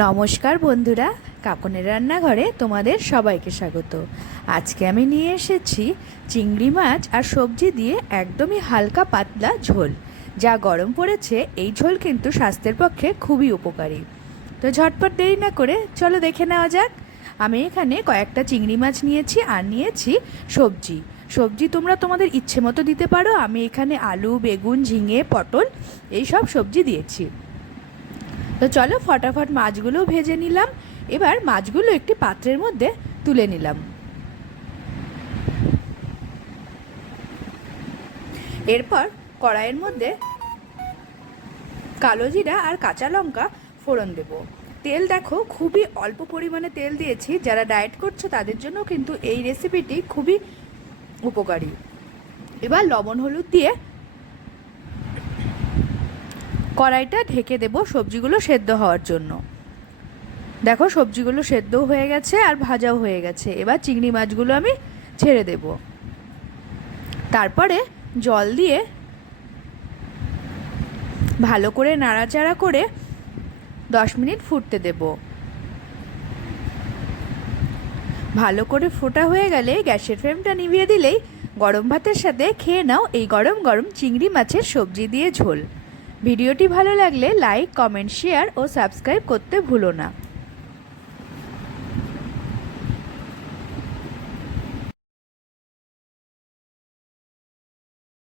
নমস্কার বন্ধুরা, কাকনের রান্নাঘরে তোমাদের সবাইকে স্বাগত। আজকে আমি নিয়ে এসেছি চিংড়ি মাছ আর সবজি দিয়ে একদমই হালকা পাতলা ঝোল। যা গরম পড়েছে, এই ঝোল কিন্তু স্বাস্থ্যের পক্ষে খুবই উপকারী। তো ঝটপট দেরি না করে চলো দেখে নেওয়া যাক। আমি এখানে কয়েকটা চিংড়ি মাছ নিয়েছি আর নিয়েছি সবজি। সবজি তোমরা তোমাদের ইচ্ছে মতো দিতে পারো। আমি এখানে আলু, বেগুন, ঝিঙে, পটল এই সব সবজি দিয়েছি। তো চলো ফটাফট মাছগুলো ভেজে নিলাম। এবার মাছগুলো একটি পাত্রের মধ্যে তুলে নিলাম। এরপর কড়াইয়ের মধ্যে কালো জিরা আর কাঁচা লঙ্কা ফোড়ন দেব। তেল দেখো, খুবই অল্প পরিমাণে তেল দিয়েছি। যারা ডায়েট করছো তাদের জন্য কিন্তু এই রেসিপিটি খুবই উপকারী। এবার লবণ হলুদ দিয়ে কড়াইটা ঢেকে দেব সবজিগুলো সেদ্ধ হওয়ার জন্য। দেখো, সবজিগুলো সেদ্ধ হয়ে গেছে আর ভাজাও হয়ে গেছে। এবার চিংড়ি মাছগুলো আমি ছেড়ে দেব। তারপরে জল দিয়ে ভালো করে নাড়াচাড়া করে 10 মিনিট ফুটতে দেব। ভালো করে ফোটা হয়ে গেলে গ্যাসের ফ্লেমটা নিভিয়ে দিলেই গরম ভাতের সাথে খেয়ে নাও এই গরম গরম চিংড়ি মাছের সবজি দিয়ে ঝোল। ভিডিওটি ভালো লাগলে লাইক, কমেন্ট, শেয়ার ও সাবস্ক্রাইব করতে ভুলো না।